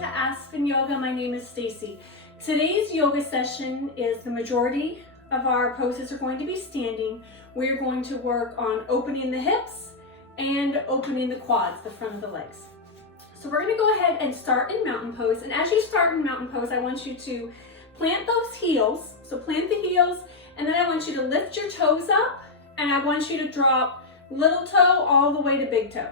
to Aspen Yoga. My name is Stacie. Today's yoga session is the majority of our poses are going to be standing. We're going to work on opening the hips and opening the quads, the front of the legs. So we're going to go ahead and start in mountain pose. And as you start in mountain pose, I want you to plant those heels. So plant the heels, and then I want you to lift your toes up, and I want you to drop little toe all the way to big toe.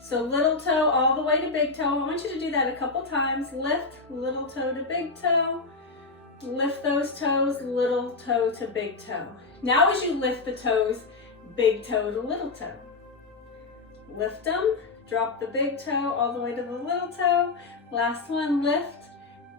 So little toe all the way to big toe. I want you to do that a couple times. Lift, little toe to big toe. Lift those toes, little toe to big toe. Now as you lift the toes, big toe to little toe. Lift them, drop the big toe all the way to the little toe. Last one, lift,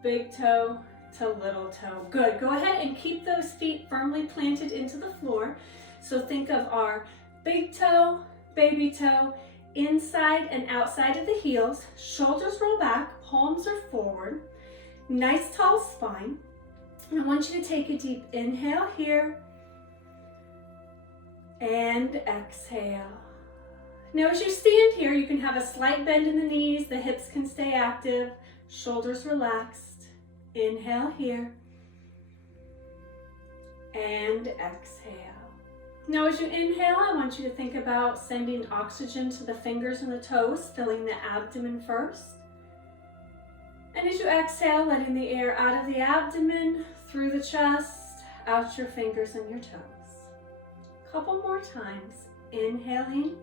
big toe to little toe. Good, go ahead and keep those feet firmly planted into the floor. So think of our big toe, baby toe, inside and outside of the heels. Shoulders roll back, palms are forward. Nice tall spine. And I want you to take a deep inhale here and exhale. Now as you stand here, you can have a slight bend in the knees, the hips can stay active, shoulders relaxed. Inhale here and exhale. Now as you inhale, I want you to think about sending oxygen to the fingers and the toes, filling the abdomen first. And as you exhale, letting the air out of the abdomen, through the chest, out your fingers and your toes. Couple more times. Inhaling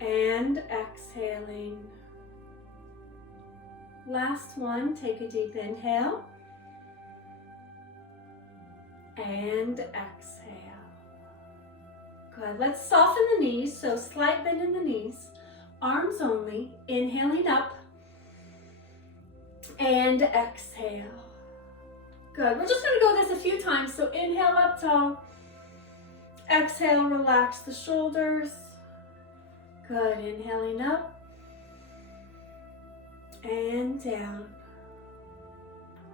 and exhaling. Last one, take a deep inhale and exhale. Good. Let's soften the knees, so slight bend in the knees, arms only, inhaling up and exhale. Good. We're just going to go this a few times. So inhale up tall, exhale, relax the shoulders. Good. Inhaling up and down.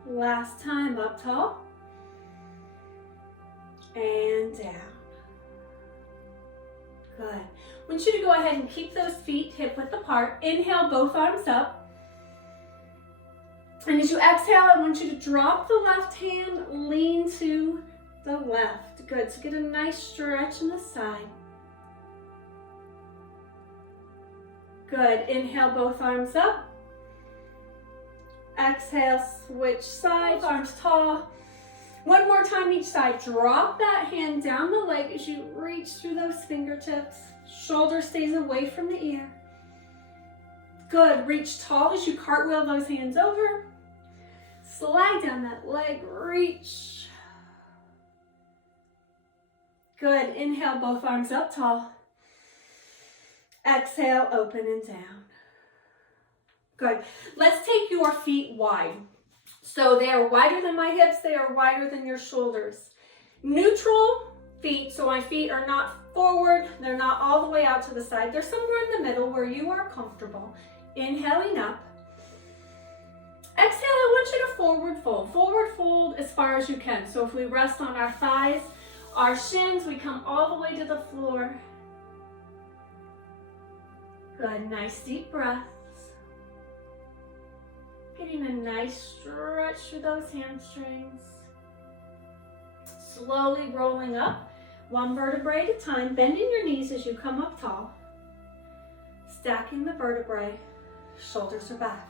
Last time, up tall and down. Good. I want you to go ahead and keep those feet hip width apart. Inhale, both arms up. And as you exhale, I want you to drop the left hand, lean to the left. Good. So get a nice stretch in the side. Good. Inhale, both arms up. Exhale, switch sides, arms tall. One more time each side. Drop that hand down the leg as you reach through those fingertips. Shoulder stays away from the ear. Good. Reach tall as you cartwheel those hands over. Slide down that leg, reach. Good. Inhale, both arms up tall. Exhale, open and down. Good. Let's take your feet wide. So they are wider than my hips, they are wider than your shoulders. Neutral feet, so my feet are not forward, they're not all the way out to the side. They're somewhere in the middle where you are comfortable. Inhaling up. Exhale, I want you to forward fold. Forward fold as far as you can. So if we rest on our thighs, our shins, we come all the way to the floor. Good, nice deep breaths. Getting a nice stretch through those hamstrings. Slowly rolling up, one vertebrae at a time, bending your knees as you come up tall. Stacking the vertebrae, shoulders are back.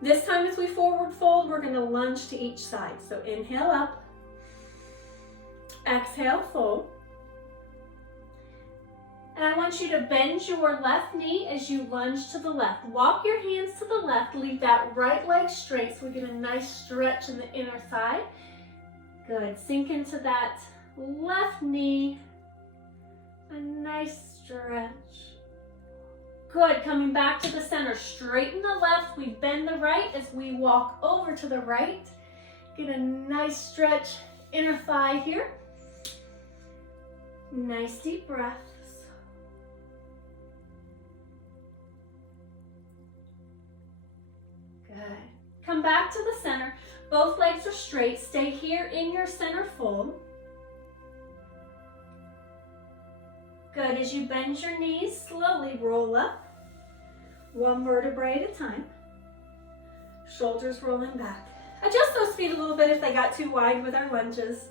This time as we forward fold, we're going to lunge to each side. So inhale up, exhale, fold. And I want you to bend your left knee as you lunge to the left. Walk your hands to the left, leave that right leg straight so we get a nice stretch in the inner thigh. Good, sink into that left knee, a nice stretch. Good, coming back to the center, straighten the left, we bend the right as we walk over to the right. Get a nice stretch, inner thigh here. Nice deep breaths. Good. Come back to the center, both legs are straight, stay here in your center fold. Good, as you bend your knees, slowly roll up. One vertebrae at a time. Shoulders rolling back. Adjust those feet a little bit if they got too wide with our lunges.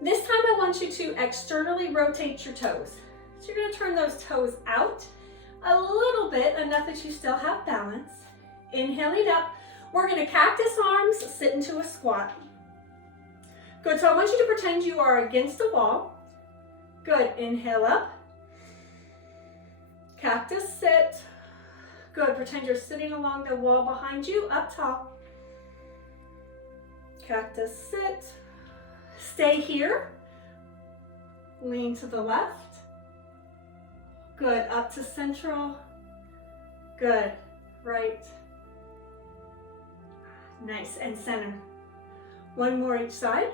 This time I want you to externally rotate your toes. So you're going to turn those toes out a little bit, enough that you still have balance. Inhaling up. We're going to cactus arms, sit into a squat. Good, so I want you to pretend you are against a wall. Good, inhale up. Cactus sit. Good, pretend you're sitting along the wall behind you, up tall. Cactus sit. Stay here. Lean to the left. Good, up to central. Good, right. Nice, and center. One more each side.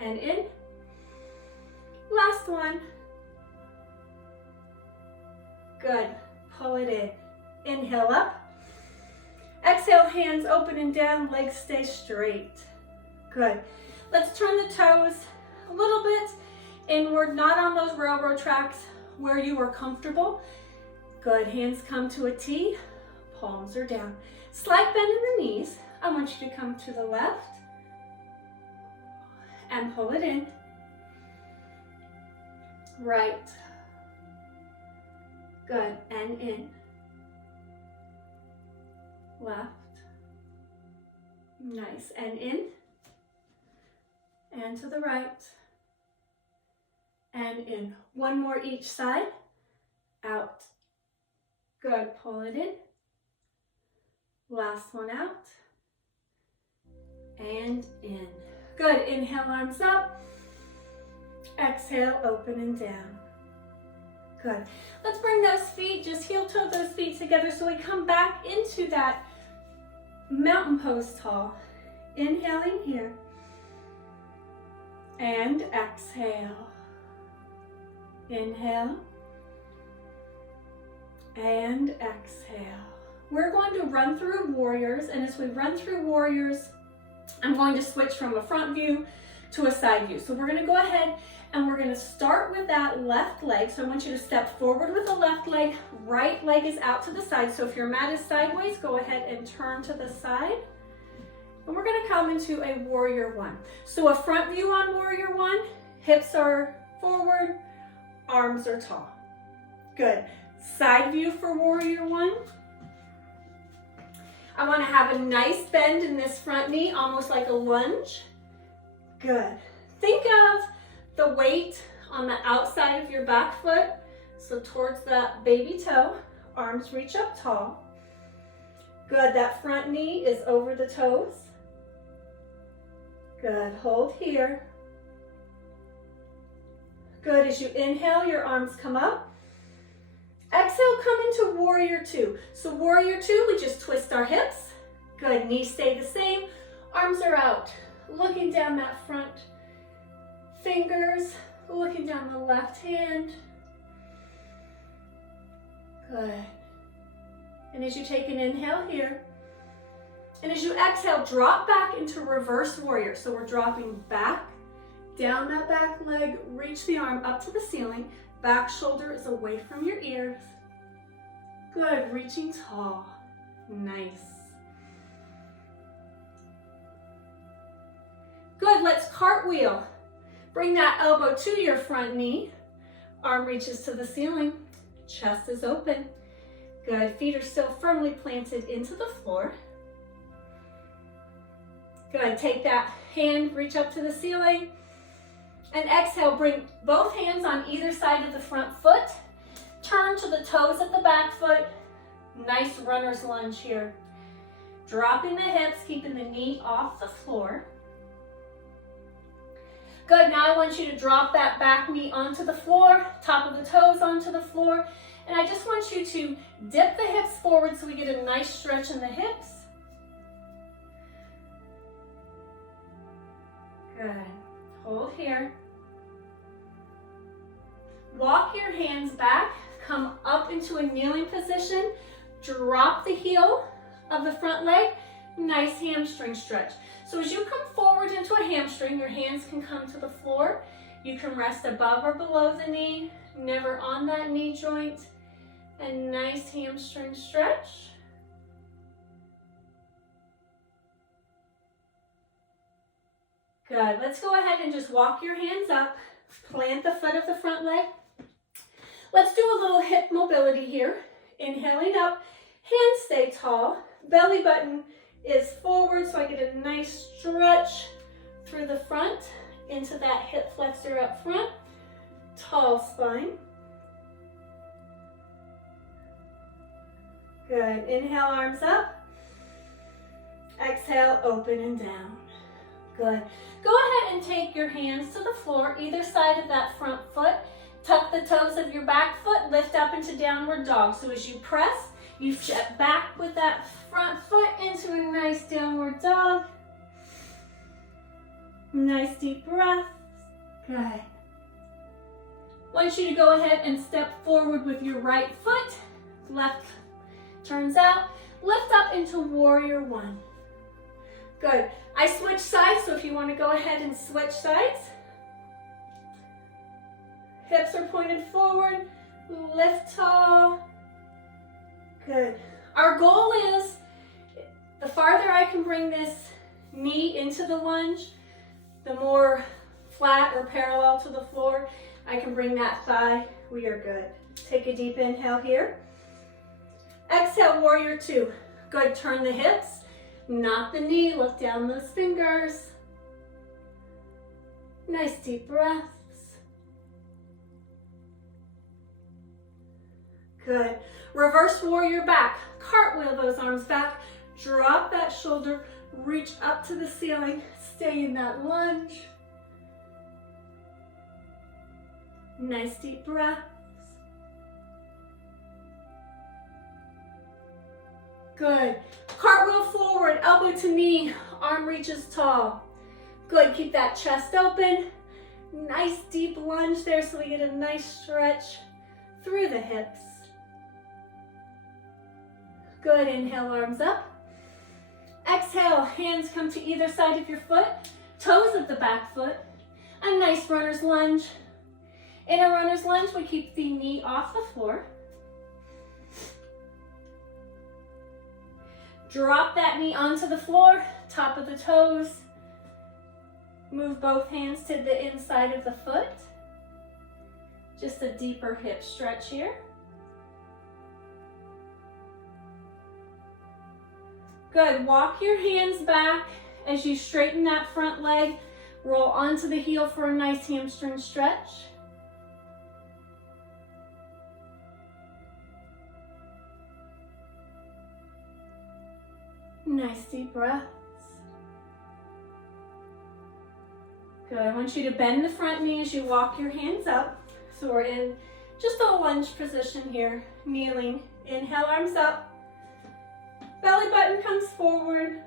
And in. Last one. Good, pull it in. Inhale up. Exhale, hands open and down, legs stay straight. Good. Let's turn the toes a little bit inward, not on those railroad tracks, where you are comfortable. Good, hands come to a T, palms are down. Slight bend in the knees. I want you to come to the left and pull it in. Right. Good, and in. Left. Nice, and in. And to the right. And in. One more each side. Out. Good, pull it in. Last one out. And in. Good, inhale, arms up. Exhale, open and down. Good. Let's bring those feet, just heel toe those feet together so we come back into that mountain pose tall. Inhaling here. And exhale. Inhale. And exhale. We're going to run through warriors, and as we run through warriors, I'm going to switch from a front view to a side view. So we're going to go ahead and we're going to start with that left leg. So I want you to step forward with the left leg. Right leg is out to the side. So if your mat is sideways, go ahead and turn to the side. And we're going to come into a warrior one. So a front view on warrior one, hips are forward, arms are tall. Good. Side view for warrior one. I want to have a nice bend in this front knee, almost like a lunge. Good. Think of the weight on the outside of your back foot, so towards that baby toe. Arms reach up tall. Good, that front knee is over the toes. Good, hold here. Good, as you inhale, your arms come up. Exhale, come into warrior two. So warrior two, we just twist our hips. Good, knees stay the same. Arms are out, looking down that front. Fingers, looking down the left hand. Good. And as you take an inhale here, and as you exhale, drop back into reverse warrior. So we're dropping back, down that back leg, reach the arm up to the ceiling. Back shoulder is away from your ears. Good, reaching tall. Nice. Good, let's cartwheel. Bring that elbow to your front knee. Arm reaches to the ceiling. Chest is open. Good, feet are still firmly planted into the floor. Good, take that hand, reach up to the ceiling. And exhale, bring both hands on either side of the front foot. Turn to the toes of the back foot. Nice runner's lunge here. Dropping the hips, keeping the knee off the floor. Good, now I want you to drop that back knee onto the floor, top of the toes onto the floor. And I just want you to dip the hips forward so we get a nice stretch in the hips. Good, hold here. Walk your hands back, come up into a kneeling position, drop the heel of the front leg, nice hamstring stretch. So as you come forward into a hamstring, your hands can come to the floor. You can rest above or below the knee, never on that knee joint. And nice hamstring stretch. Good. Let's go ahead and just walk your hands up. Plant the foot of the front leg. Let's do a little hip mobility here. Inhaling up, hands stay tall. Belly button is forward so I get a nice stretch through the front into that hip flexor up front. Tall spine. Good. Inhale, arms up. Exhale, open and down. Good. Go ahead and take your hands to the floor, either side of that front foot. Tuck the toes of your back foot, lift up into downward dog. So as you press, you step back with that front foot into a nice downward dog. Nice deep breath. Good. Want you to go ahead and step forward with your right foot. Left turns out. Lift up into warrior one. Good. I switch sides, so if you want to go ahead and switch sides. Hips are pointed forward. Lift tall. Good. Our goal is, the farther I can bring this knee into the lunge, the more flat or parallel to the floor I can bring that thigh. We are good. Take a deep inhale here. Exhale, warrior two. Good. Turn the hips. Not the knee, look down those fingers. Nice deep breaths. Good. Reverse warrior back. Cartwheel those arms back. Drop that shoulder, reach up to the ceiling. Stay in that lunge. Nice deep breaths. Good. Cartwheel forward, elbow to knee, arm reaches tall. Good, keep that chest open. Nice deep lunge there so we get a nice stretch through the hips. Good, inhale, arms up. Exhale, hands come to either side of your foot, toes of the back foot. A nice runner's lunge. In a runner's lunge, we keep the knee off the floor. Drop that knee onto the floor, top of the toes. Move both hands to the inside of the foot. Just a deeper hip stretch here. Good. Walk your hands back as you straighten that front leg. Roll onto the heel for a nice hamstring stretch. Nice deep breaths. Good. I want you to bend the front knee as you walk your hands up. So we're in just a lunge position here, kneeling. Inhale, arms up. Belly button comes forward.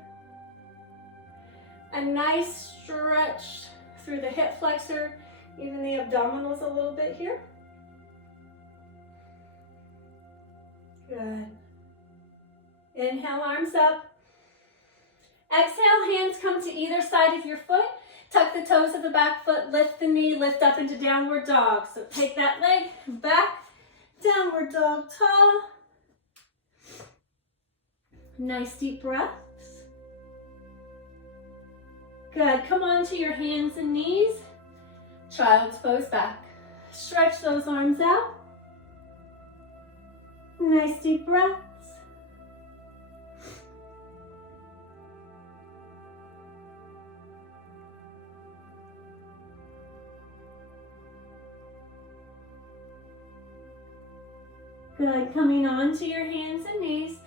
A nice stretch through the hip flexor, even the abdominals a little bit here. Good. Inhale, arms up. Exhale, hands come to either side of your foot. Tuck the toes of the back foot, lift the knee, lift up into downward dog. So take that leg back, downward dog tall. Nice deep breaths. Good, come on to your hands and knees. Child's pose back. Stretch those arms out. Nice deep breaths. Good, coming on to your hands and knees.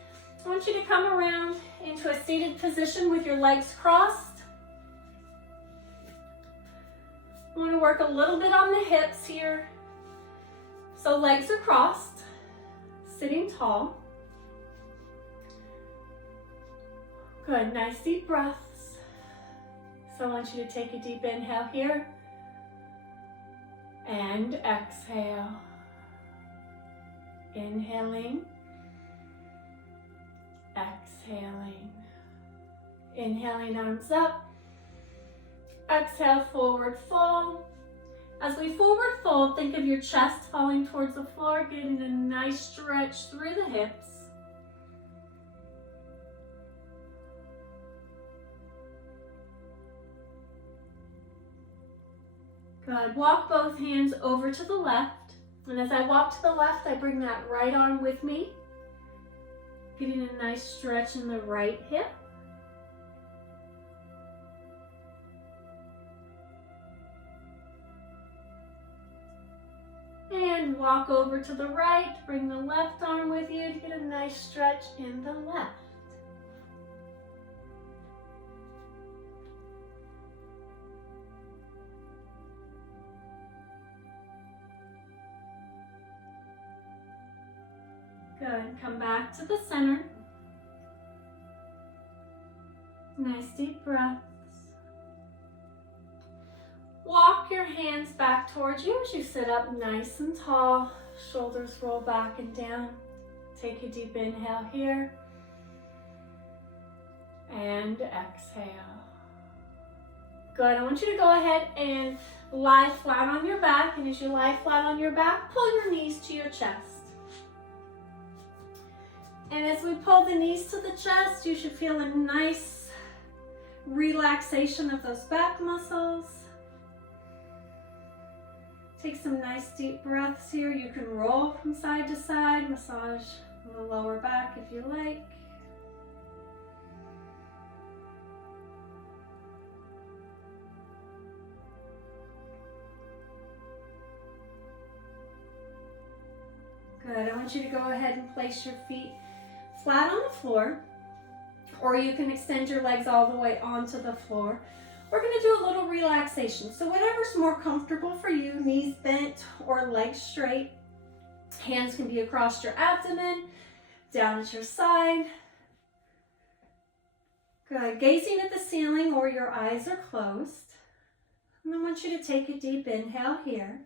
I want you to come around into a seated position with your legs crossed. I want to work a little bit on the hips here. So legs are crossed, sitting tall. Good, nice deep breaths. So I want you to take a deep inhale here and exhale. Inhaling, exhaling. Inhaling, arms up. Exhale, forward fold. As we forward fold, think of your chest falling towards the floor, getting a nice stretch through the hips. Good. Walk both hands over to the left. And as I walk to the left, I bring that right arm with me, getting a nice stretch in the right hip. And walk over to the right, bring the left arm with you to get a nice stretch in the left. Good. Come back to the center. Nice deep breaths. Walk your hands back towards you as you sit up nice and tall. Shoulders roll back and down. Take a deep inhale here. And exhale. Good. I want you to go ahead and lie flat on your back. And as you lie flat on your back, pull your knees to your chest. And as we pull the knees to the chest, you should feel a nice relaxation of those back muscles. Take some nice deep breaths here. You can roll from side to side, massage the lower back if you like. Good. I want you to go ahead and place your feet flat on the floor, or you can extend your legs all the way onto the floor. We're going to do a little relaxation. So whatever's more comfortable for you, knees bent or legs straight. Hands can be across your abdomen, down at your side. Good. Gazing at the ceiling or your eyes are closed. And I want you to take a deep inhale here.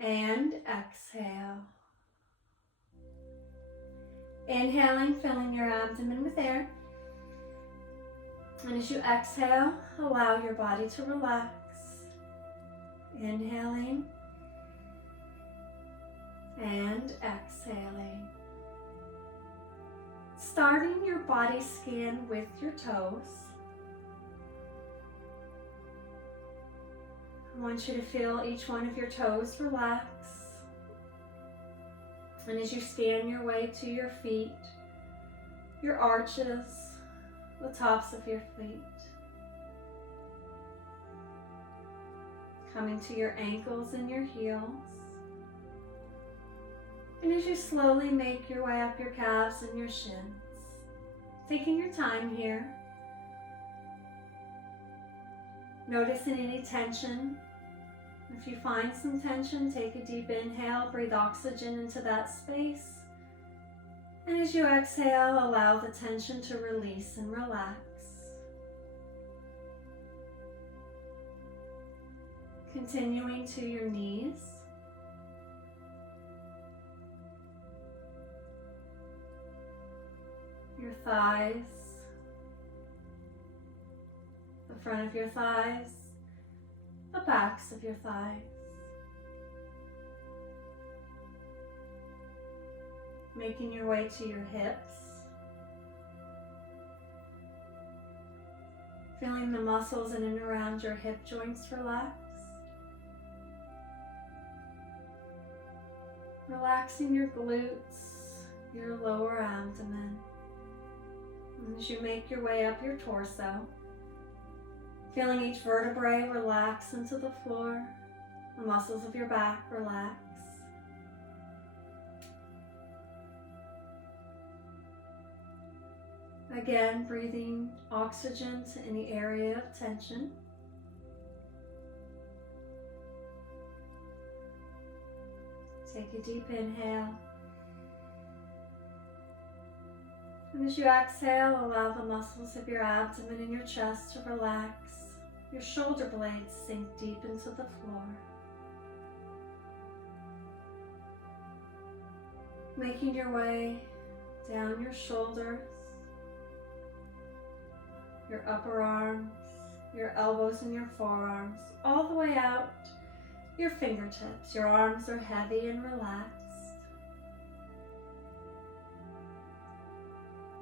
And exhale. Inhaling, filling your abdomen with air. And as you exhale, allow your body to relax. Inhaling and exhaling. Starting your body scan with your toes. I want you to feel each one of your toes relax. And as you scan your way to your feet, your arches, the tops of your feet, coming to your ankles and your heels. And as you slowly make your way up your calves and your shins, taking your time here, noticing any tension. If you find some tension, take a deep inhale, breathe oxygen into that space. And as you exhale, allow the tension to release and relax. Continuing to your knees. Your thighs. The front of your thighs. The backs of your thighs. Making your way to your hips. Feeling the muscles in and around your hip joints relax. Relaxing your glutes, your lower abdomen. And as you make your way up your torso, feeling each vertebrae relax into the floor, the muscles of your back relax. Again, breathing oxygen to any area of tension. Take a deep inhale. And as you exhale, allow the muscles of your abdomen and your chest to relax. Your shoulder blades sink deep into the floor. Making your way down your shoulders, your upper arms, your elbows and your forearms, all the way out your fingertips. Your arms are heavy and relaxed.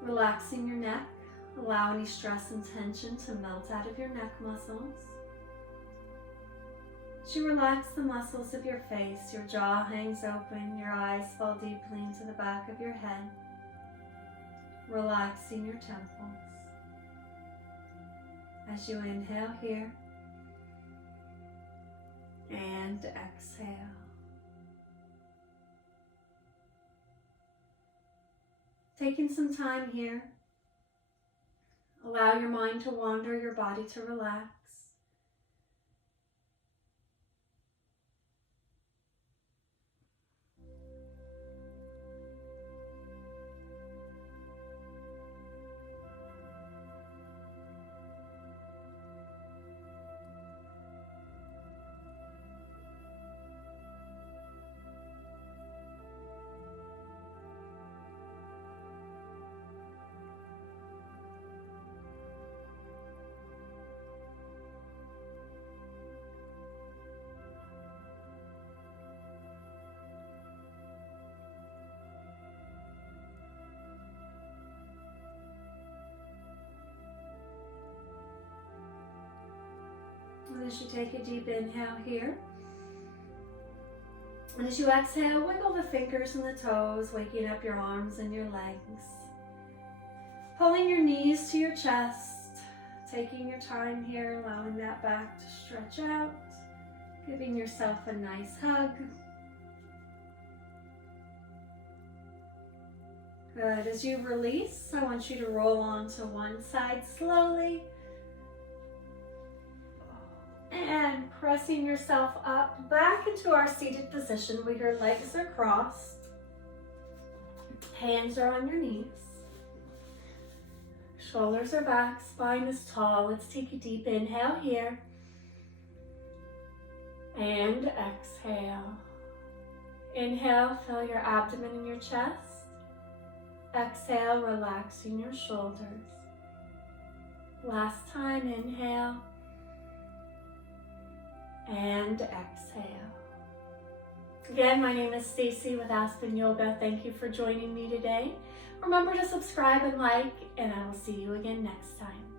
Relaxing your neck. Allow any stress and tension to melt out of your neck muscles. As you relax the muscles of your face, your jaw hangs open, your eyes fall deeply into the back of your head, relaxing your temples. As you inhale here and exhale. Taking some time here, allow your mind to wander, your body to relax. And as you take a deep inhale here, and as you exhale, wiggle the fingers and the toes, waking up your arms and your legs. Pulling your knees to your chest, taking your time here, allowing that back to stretch out, giving yourself a nice hug. Good. As you release, I want you to roll onto one side slowly. And pressing yourself up back into our seated position where your legs are crossed. Hands are on your knees. Shoulders are back, spine is tall. Let's take a deep inhale here. And exhale. Inhale, fill your abdomen and your chest. Exhale, relaxing your shoulders. Last time, inhale. And exhale. Again, my name is Stacie with Aspen Yoga. Thank you for joining me today. Remember to subscribe and like, and I will see you again next time.